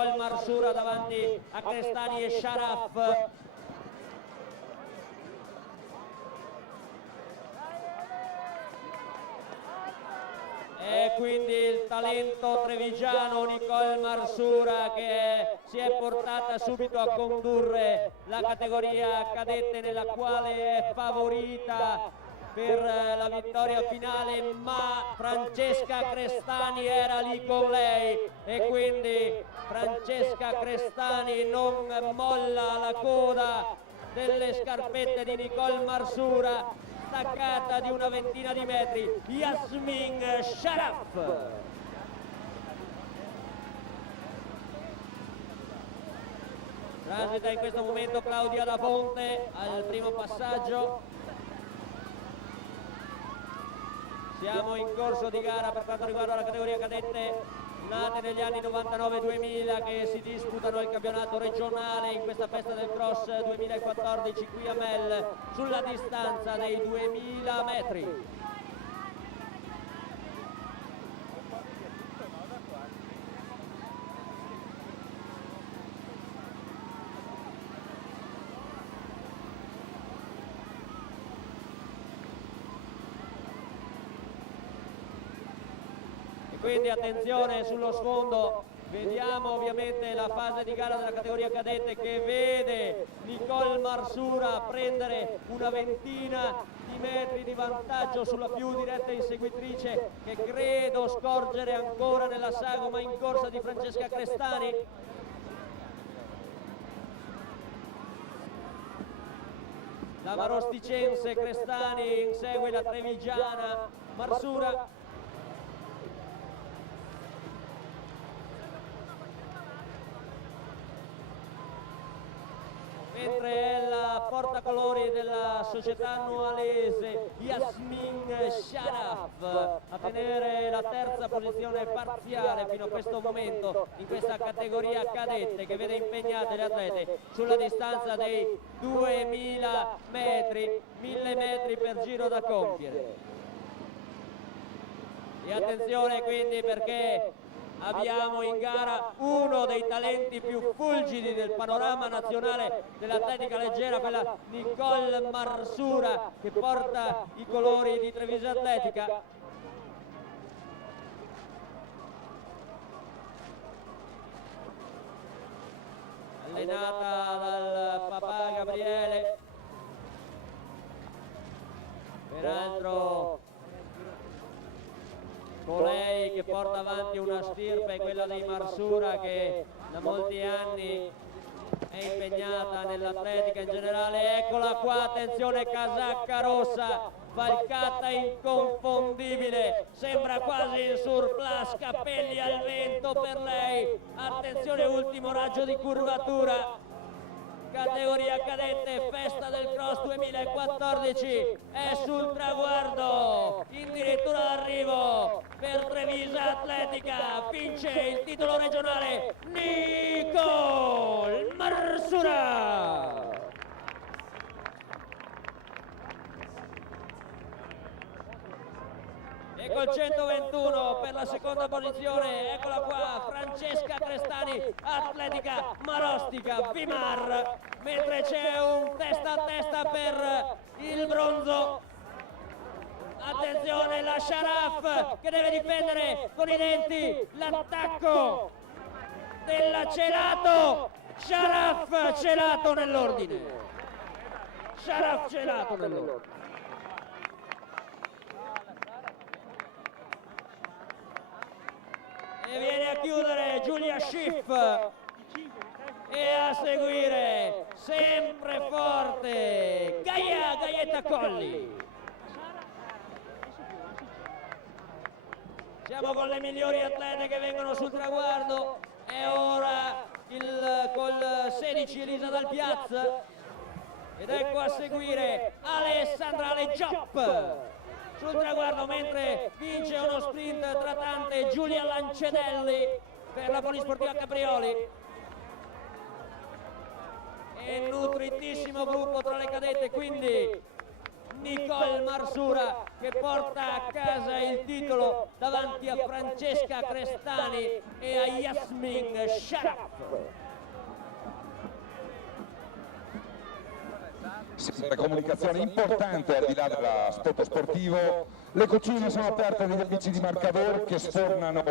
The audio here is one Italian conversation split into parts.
Nicole Marsura davanti a Crestani e Sharaf. E quindi il talento trevigiano Nicole Marsura che si è portata subito a condurre la categoria cadette, nella quale è favorita per la vittoria finale, ma Francesca Crestani era lì con lei e quindi Francesca Crestani non molla la coda delle scarpette di Nicole Marsura, staccata di una ventina di metri. Yasmin Sharaf. Transita in questo momento Claudia Da Fonte al primo passaggio. Siamo in corso di gara per quanto riguarda la categoria cadette, nate negli anni 99-2000, che si disputano il campionato regionale in questa festa del cross 2014 qui a Mel, sulla distanza dei 2000 metri. Quindi attenzione sullo sfondo, vediamo ovviamente la fase di gara della categoria cadette che vede Nicole Marsura prendere una ventina di metri di vantaggio sulla più diretta inseguitrice, che credo scorgere ancora nella sagoma in corsa di Francesca Crestani. La marosticense Crestani insegue la trevigiana Marsura. Mentre è la portacolori della società nualese Yasmin Sharaf a tenere la terza posizione parziale fino a questo momento in questa categoria cadette, che vede impegnate le atlete sulla distanza dei 2000 metri, 1000 metri per giro da compiere. E attenzione quindi, perché abbiamo in gara uno dei talenti più fulgidi del panorama nazionale dell'atletica leggera, quella Nicole Marsura, che porta i colori di Treviso Atletica. Allenata dal papà Gabriele, peraltro colei che porta avanti una stirpe, quella dei Marsura, che da molti anni è impegnata nell'atletica in generale. Eccola qua, attenzione, casacca rossa, falcata inconfondibile, sembra quasi in surplus, cappelli al vento per lei. Attenzione, ultimo raggio di curvatura. Categoria cadette, festa del cross 2014 è sul traguardo, addirittura d'arrivo per Trevisa Atletica, vince il titolo regionale Nicole Marsura. E col 121 per la seconda posizione, eccola qua, Francesca Crestani, Atletica Marostica Vimar, mentre c'è un testa a testa per il bronzo. Attenzione, la Sharaf che deve difendere con i denti l'attacco della Celato. Sharaf Celato nell'ordine. Sharaf Celato nell'ordine. E viene a chiudere Giulia Schiff, e a seguire sempre forte Gaietta Colli. Siamo con le migliori atlete che vengono sul traguardo, e ora col 16 Elisa Dal Piazza, ed ecco a seguire Alessandra Leggiop sul traguardo, mentre vince uno sprint tratante Giulia Lancedelli per la Polisportiva Caprioli. E nutritissimo gruppo tra le cadette, quindi Nicole Marsura che porta a casa il titolo davanti a Francesca Crestani e a Yasmin Sharaf. Sempre comunicazione importante al di là dell'aspetto sportivo. Le cucine sono aperte degli amici di Marcador che sfornano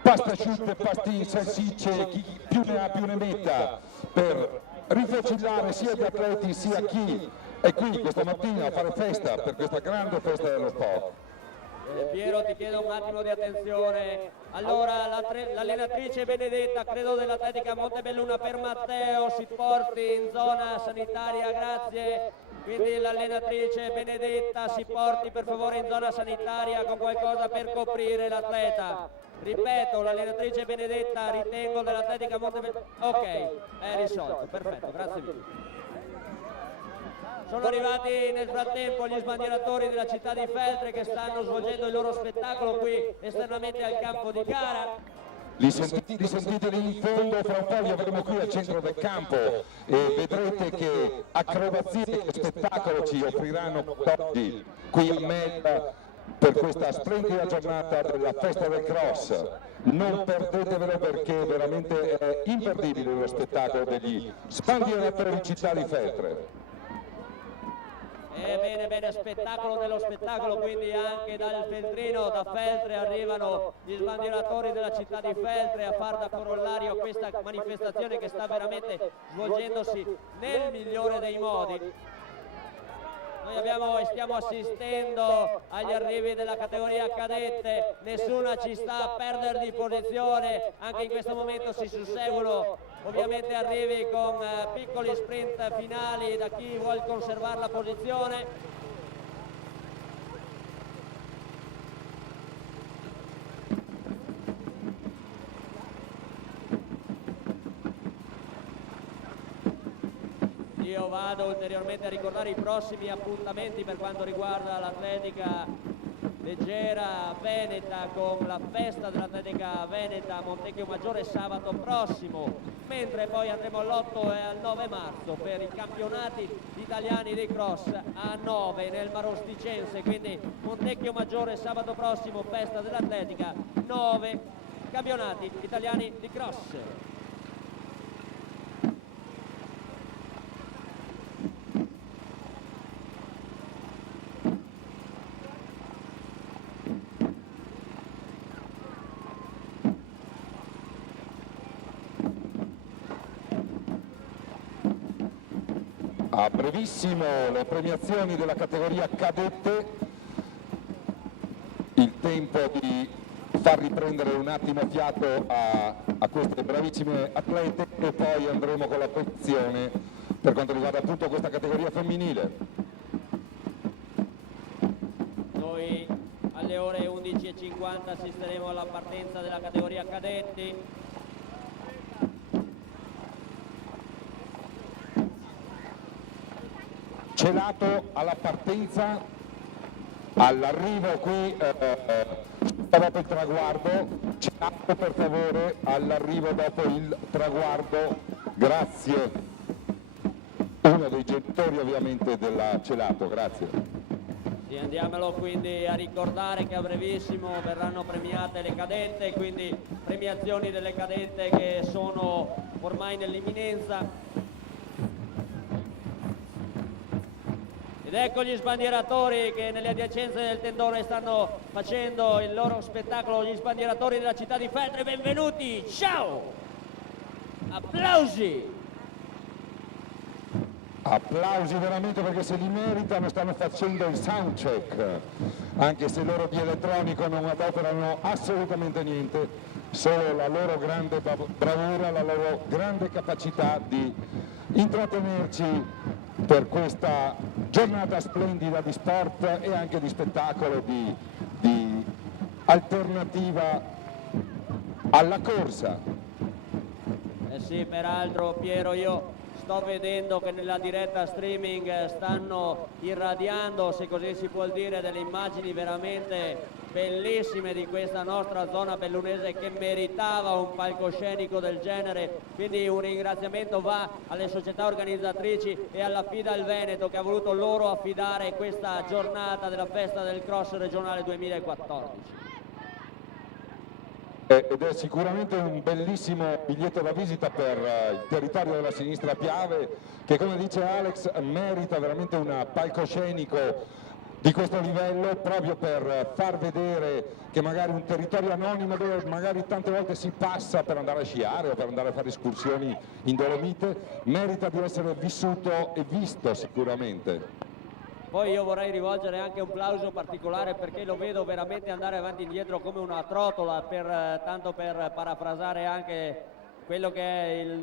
pasta asciutte, pasti, salsicce, chi più ne ha più ne metta, per rifocillare sia gli atleti sia chi è qui questa mattina a fare festa per questa grande festa dello sport. Piero, ti chiedo un attimo di attenzione. Allora l'allenatrice Benedetta, credo dell'Atletica Montebelluna, per Matteo, si porti in zona sanitaria, grazie. Quindi l'allenatrice Benedetta si porti per favore in zona sanitaria con qualcosa per coprire l'atleta. Ripeto, l'allenatrice Benedetta, ritengo dell'Atletica Montebelluna. Ok, è risolto, perfetto, grazie mille. Sono arrivati nel frattempo gli sbandieratori della città di Feltre che stanno svolgendo il loro spettacolo qui esternamente al campo di gara. Li sentite lì in fondo, fra un po' li avremo qui al centro del campo e vedrete che acrobazie e spettacolo ci offriranno oggi qui a Melba per questa splendida giornata della festa del cross. Non perdetevelo perché veramente è imperdibile lo spettacolo degli sbandieratori di città di Feltre. Bene, bene, spettacolo nello spettacolo, quindi anche dal Feltrino, da Feltre arrivano gli sbandieratori della città di Feltre a far da corollario questa manifestazione che sta veramente svolgendosi nel migliore dei modi. Noi stiamo assistendo agli arrivi della categoria cadette, nessuna ci sta a perdere di posizione, anche in questo momento si susseguono ovviamente arrivi con piccoli sprint finali da chi vuole conservare la posizione. Io vado ulteriormente a ricordare i prossimi appuntamenti per quanto riguarda l'atletica leggera veneta, con la festa dell'atletica veneta a Montecchio Maggiore sabato prossimo, mentre poi andremo all'8 e al 9 marzo per i campionati italiani dei cross a 9 nel Marosticense. Quindi Montecchio Maggiore sabato prossimo, festa dell'atletica, 9 campionati italiani di cross. A brevissimo le premiazioni della categoria cadette, il tempo di far riprendere un attimo fiato a queste bravissime atlete e poi andremo con la posizione per quanto riguarda appunto questa categoria femminile. Noi alle ore 11:50 assisteremo alla partenza della categoria cadetti. Celato alla partenza, all'arrivo qui dopo il traguardo. Celato per favore all'arrivo dopo il traguardo, grazie. Uno dei genitori ovviamente della Celato, grazie. Sì, andiamolo quindi a ricordare che a brevissimo verranno premiate le cadette, quindi premiazioni delle cadette che sono ormai nell'imminenza. Ed ecco gli sbandieratori che nelle adiacenze del tendone stanno facendo il loro spettacolo, gli sbandieratori della città di Feltre, benvenuti, ciao! Applausi! Applausi veramente perché se li meritano, stanno facendo il soundcheck, anche se loro di elettronico non adoperano assolutamente niente, solo la loro grande bravura, la loro grande capacità di intrattenerci per questa giornata splendida di sport e anche di spettacolo, di alternativa alla corsa. Sì, peraltro Piero, io sto vedendo che nella diretta streaming stanno irradiando, se così si può dire, delle immagini veramente bellissime di questa nostra zona bellunese che meritava un palcoscenico del genere, quindi un ringraziamento va alle società organizzatrici e alla FIDA il Veneto che ha voluto loro affidare questa giornata della festa del cross regionale 2014. Ed è sicuramente un bellissimo biglietto da visita per il territorio della sinistra Piave, che come dice Alex merita veramente un palcoscenico di questo livello, proprio per far vedere che magari un territorio anonimo dove magari tante volte si passa per andare a sciare o per andare a fare escursioni in Dolomite merita di essere vissuto e visto sicuramente. Poi io vorrei rivolgere anche un plauso particolare perché lo vedo veramente andare avanti e indietro come una trottola, tanto per parafrasare anche quello che è il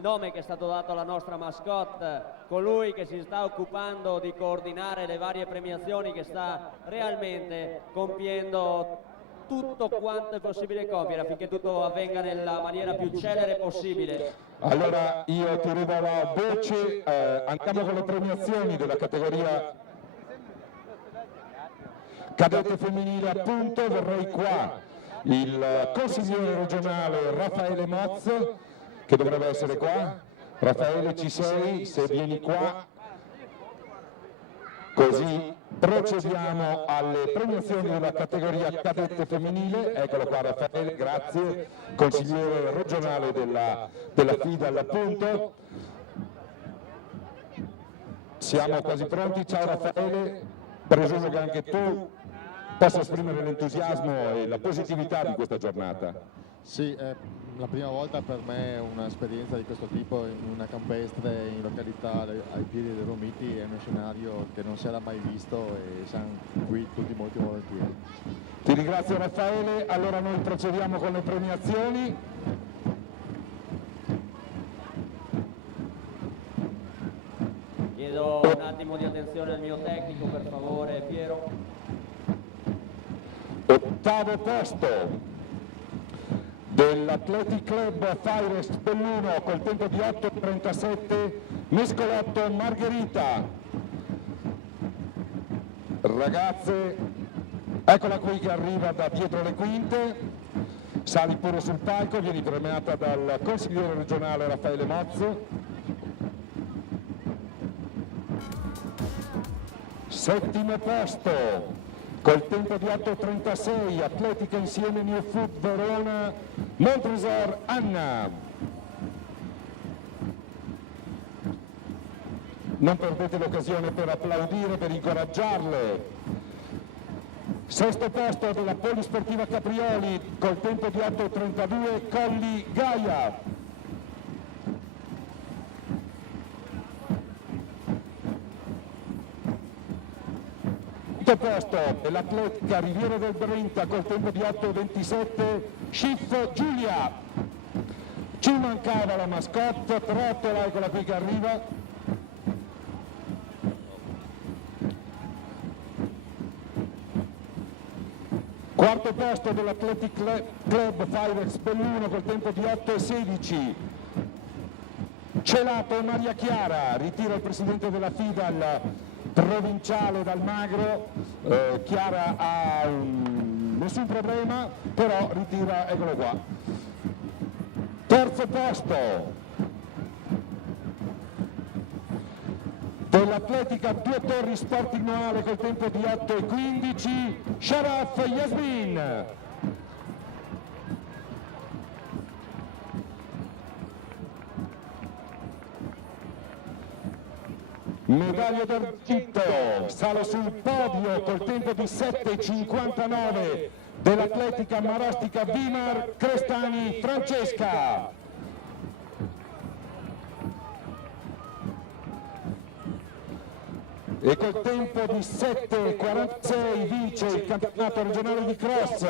nome che è stato dato alla nostra mascotte, colui che si sta occupando di coordinare le varie premiazioni, che sta realmente compiendo tutto quanto è possibile compiere affinché tutto avvenga nella maniera più celere possibile. Allora io ti rubo la voce, andiamo con le premiazioni della categoria cadette femminile, appunto. Vorrei qua il consigliere regionale Raffaele Mozzo, che dovrebbe essere qua. Raffaele, ci sei? Se vieni qua, così procediamo alle premiazioni della categoria cadette femminile. Eccolo qua Raffaele, grazie, consigliere regionale della FIDA all'appunto. Siamo quasi pronti. Ciao Raffaele, presumo che anche tu possa esprimere l'entusiasmo e la positività di questa giornata. Sì, è la prima volta per me un'esperienza di questo tipo in una campestre in località ai piedi dei Dolomiti. È uno scenario che non si era mai visto e siamo qui tutti molto volentieri. Ti ringrazio Raffaele, allora noi procediamo con le premiazioni. Chiedo un attimo di attenzione al mio tecnico, per favore, Piero. Ottavo posto dell'Athletic Club Firex Belluno col tempo di 8.37, Mescolotto Margherita. Ragazze, eccola qui che arriva da dietro le quinte, sali pure sul palco, vieni premiata dal consigliere regionale Raffaele Mozzo. Settimo posto col tempo di 8.36, Atletica Insieme New Food Verona, Montresor Anna. Non perdete l'occasione per applaudire, per incoraggiarle. Sesto posto della Polisportiva Caprioli col tempo di 8.32, Colli Gaia. Posto dell'Atletica Riviera del Brenta col tempo di 8.27, Schiff Giulia. Ci mancava la mascotte, Trottola, eccola qui che arriva. Quarto posto dell'Athletic Club Firex Belluno col tempo di 8.16, Celato Maria Chiara. Ritira il presidente della FIDA, il provinciale d'Almagro. Chiara ha nessun problema, però ritira, eccolo qua. Terzo posto dell'Atletica Due Torri Sporting Noale col tempo di 8.15, Sharaf Yasmin. Medaglia d'argento, sale sul podio col tempo di 7.59 dell'Atletica Marastica Vimar Crestani Francesca. E col tempo di 7.46 vince il campionato regionale di cross,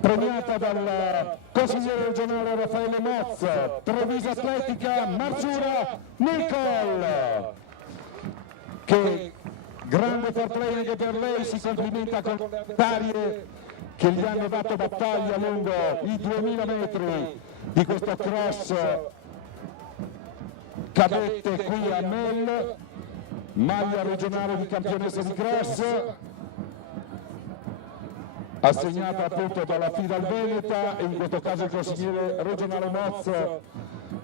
premiata dal consigliere regionale Raffaele Mozzo. Treviso Atletica Marzura Nicole, che grande fair play anche per lei, si complimenta con le avversarie che gli hanno dato battaglia lungo i 2000 metri di questo cross cadette qui a Mel, maglia regionale di campionessa di cross. assegnata appunto dalla FIDAL Veneta, e in questo caso il consigliere regionale Mozzo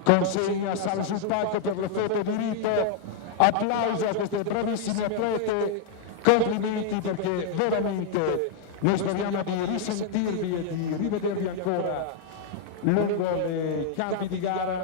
consegna, sale sul palco per le foto di rito. Applauso a queste bravissime atlete, complimenti, perché veramente noi speriamo di risentirvi e di rivedervi ancora lungo i campi di gara.